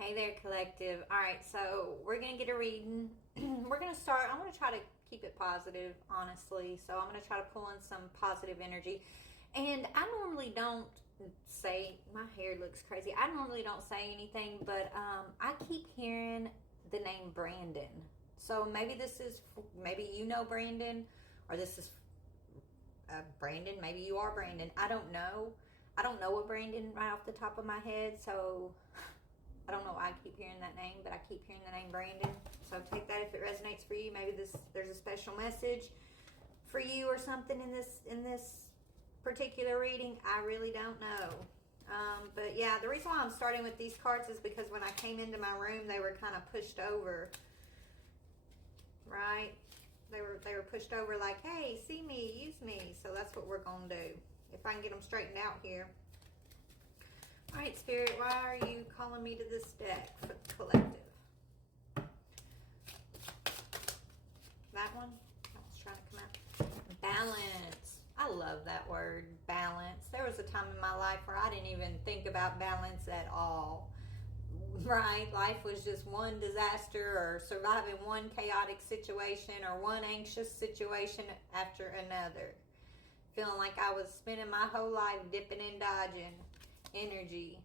Hey there, collective. All right, so we're going to get a reading. We're going to start. I'm going to try to keep it positive, honestly. So I'm going to try to pull in some positive energy. And I normally don't say, my hair looks crazy. I normally don't say anything, but I keep hearing the name Brandon. So maybe this is, maybe you know Brandon, or this is Brandon. Maybe you are Brandon. I don't know. I don't know a Brandon right off the top of my head, so I don't know why I keep hearing that name, but I keep hearing the name Brandon. So take that if it resonates for you. Maybe there's a special message for you or something in this particular reading. I really don't know. But yeah, the reason why I'm starting with these cards is because when I came into my room, they were kind of pushed over. Right? They were pushed over like, hey, see me, use me. So that's what we're going to do. If I can get them straightened out here. All right, Spirit, why are you calling me to this deck for the collective? That one? That was trying to come out. Balance. I love that word, balance. There was a time in my life where I didn't even think about balance at all. Right? Life was just one disaster or surviving one chaotic situation or one anxious situation after another. Feeling like I was spending my whole life dipping and dodging energy.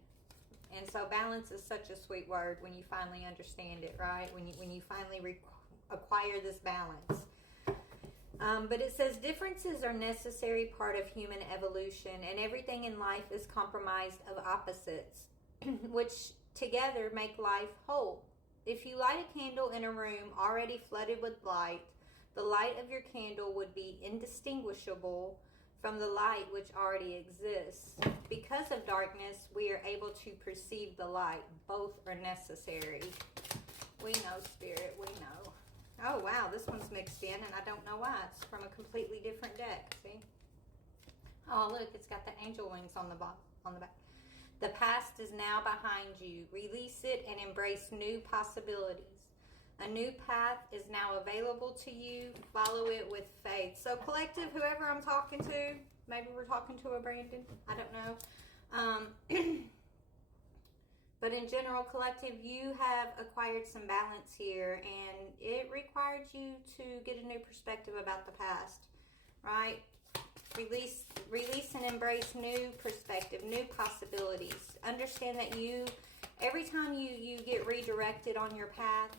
And so balance is such a sweet word when you finally understand it, right? When you finally acquire this balance. But it says differences are necessary part of human evolution, and everything in life is comprised of opposites, which together make life whole. If you light a candle in a room already flooded with light, the light of your candle would be indistinguishable from the light which already exists. Because of darkness, we are able to perceive the light. Both are necessary. We know, Spirit, we know. Oh, wow, this one's mixed in, and I don't know why. It's from a completely different deck, see? Oh, look, it's got the angel wings on the back. The past is now behind you. Release it and embrace new possibilities. A new path is now available to you. Follow it with faith. So, collective, whoever I'm talking to, maybe we're talking to a Brandon. I don't know. But in general, collective, you have acquired some balance here, and it required you to get a new perspective about the past, right? Release and embrace new perspective, new possibilities. Understand that every time you get redirected on your path,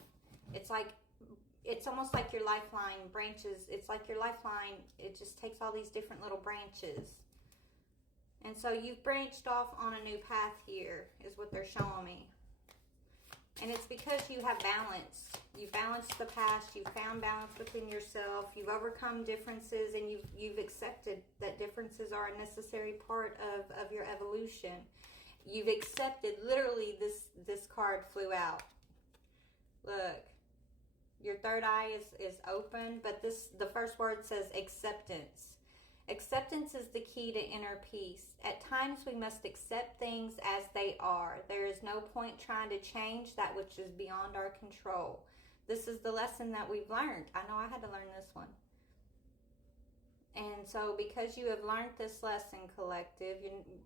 it's almost like your lifeline branches. It's like your lifeline, it just takes all these different little branches. And so you've branched off on a new path here, is what they're showing me. And it's because you have balance. You've balanced the past. You've found balance within yourself. You've overcome differences, and you've accepted that differences are a necessary part of your evolution. You've accepted, literally, this card flew out. Look. Your third eye is open, but the first word says acceptance. Acceptance is the key to inner peace. At times we must accept things as they are. There is no point trying to change that which is beyond our control. This is the lesson that we've learned. I know I had to learn this one. And so because you have learned this lesson, collective,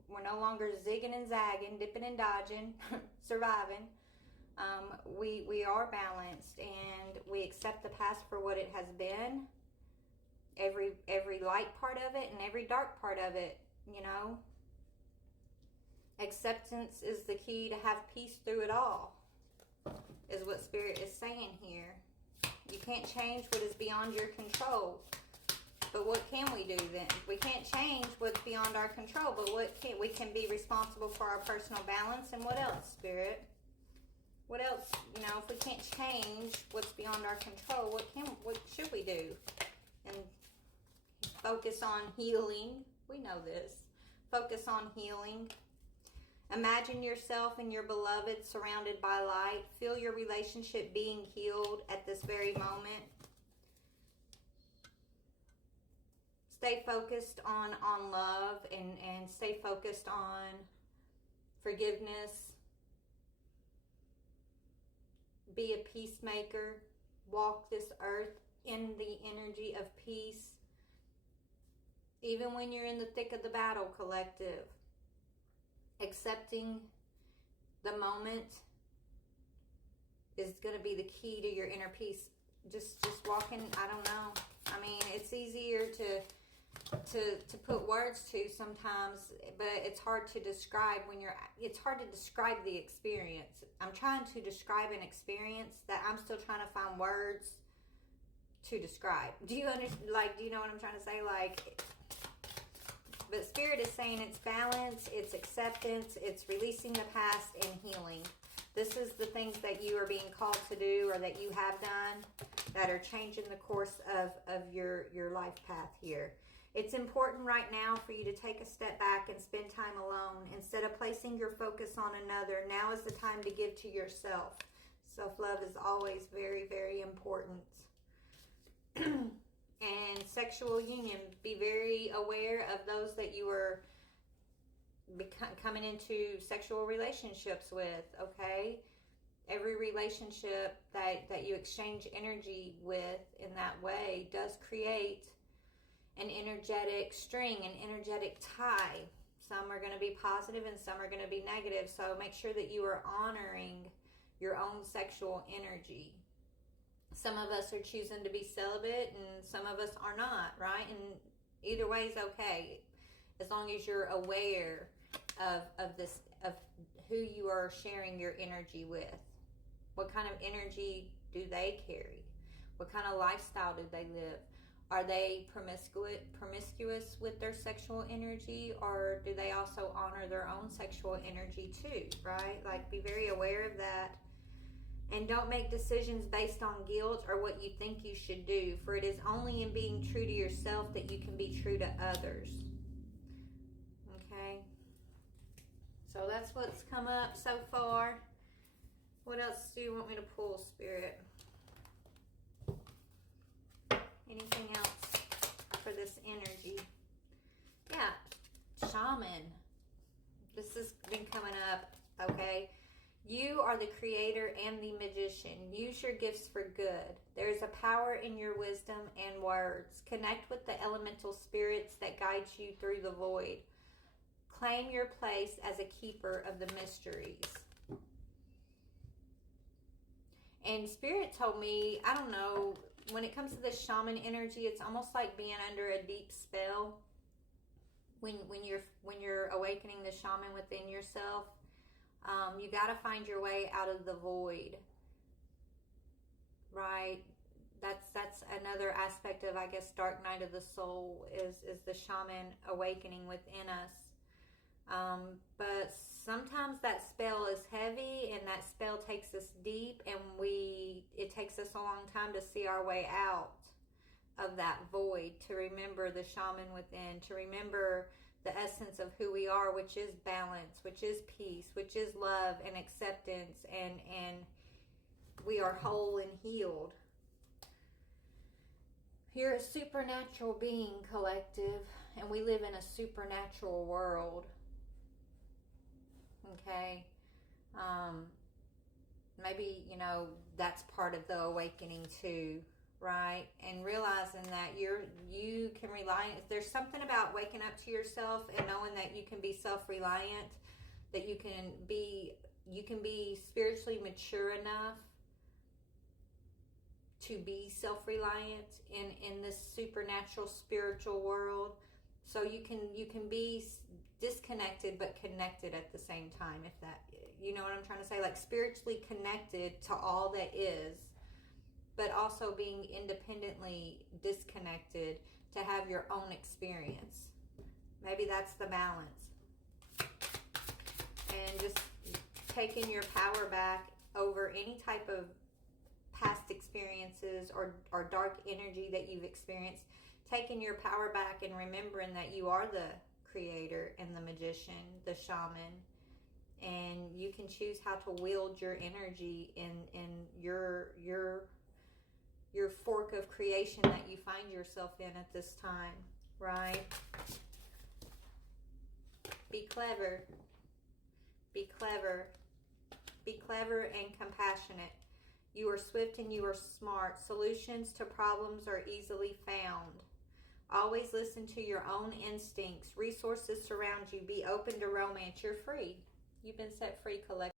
we're no longer zigging and zagging, dipping and dodging, surviving. We are balanced, and we accept the past for what it has been. Every light part of it and every dark part of it, Acceptance is the key to have peace through it all, is what Spirit is saying here. You can't change what is beyond your control. But what can we do then? We can't change what's beyond our control, but we can be responsible for our personal balance. And what else, Spirit? What else, if we can't change what's beyond our control, what should we do? And focus on healing. We know this. Focus on healing. Imagine yourself and your beloved surrounded by light. Feel your relationship being healed at this very moment. Stay focused on love and stay focused on forgiveness. Be a peacemaker. Walk this earth in the energy of peace. Even when you're in the thick of the battle, collective. Accepting the moment is going to be the key to your inner peace. Just walking, I don't know. I mean, it's easier to put words to sometimes, but it's hard to describe it's hard to describe the experience. I'm trying to describe an experience that I'm still trying to find words to describe. Do you understand? Like, do you know what I'm trying to say? Like, but Spirit is saying it's balance, it's acceptance, it's releasing the past and healing. This is the things that you are being called to do, or that you have done, that are changing the course of your life path here. It's important right now for you to take a step back and spend time alone. Instead of placing your focus on another, now is the time to give to yourself. Self-love is always very, very important. And sexual union, be very aware of those that you are coming into sexual relationships with, okay? Every relationship that you exchange energy with in that way does create an energetic string, an energetic tie. Some are going to be positive and some are going to be negative. So make sure that you are honoring your own sexual energy. Some of us are choosing to be celibate and some of us are not, right? And either way is okay, as long as you're aware of this, of who you are sharing your energy with. What kind of energy do they carry? What kind of lifestyle do they live? Are they promiscuous with their sexual energy, or do they also honor their own sexual energy too, right? Like, be very aware of that. And don't make decisions based on guilt or what you think you should do, for it is only in being true to yourself that you can be true to others. Okay? So that's what's come up so far. What else do you want me to pull, Spirit? Anything else for this energy? Yeah, Shaman. This has been coming up, okay? You are the creator and the magician. Use your gifts for good. There is a power in your wisdom and words. Connect with the elemental spirits that guide you through the void. Claim your place as a keeper of the mysteries. And Spirit told me, I don't know, when it comes to the shaman energy, it's almost like being under a deep spell. When you're awakening the shaman within yourself, you got to find your way out of the void, right? That's another aspect of, I guess, dark night of the soul is the shaman awakening within us. But sometimes that spell is heavy, and that spell takes us deep, and it takes us a long time to see our way out of that void, to remember the shaman within, to remember the essence of who we are, which is balance, which is peace, which is love and acceptance, and we are whole and healed. You're a supernatural being, collective, and we live in a supernatural world. Okay? Maybe, that's part of the awakening too, right? And realizing that you can rely, there's something about waking up to yourself and knowing that you can be self-reliant, that you can be spiritually mature enough to be self-reliant in this supernatural spiritual world. So you can be disconnected but connected at the same time, if that, you know what I'm trying to say? Like, spiritually connected to all that is, but also being independently disconnected to have your own experience. Maybe that's the balance. And just taking your power back over any type of past experiences or dark energy that you've experienced. Taking your power back and remembering that you are the creator and the magician, the shaman, and you can choose how to wield your energy in your fork of creation that you find yourself in at this time, right? Be clever. Be clever. Be clever and compassionate. You are swift and you are smart. Solutions to problems are easily found. Always listen to your own instincts. Resources surround you. Be open to romance. You're free. You've been set free, collective.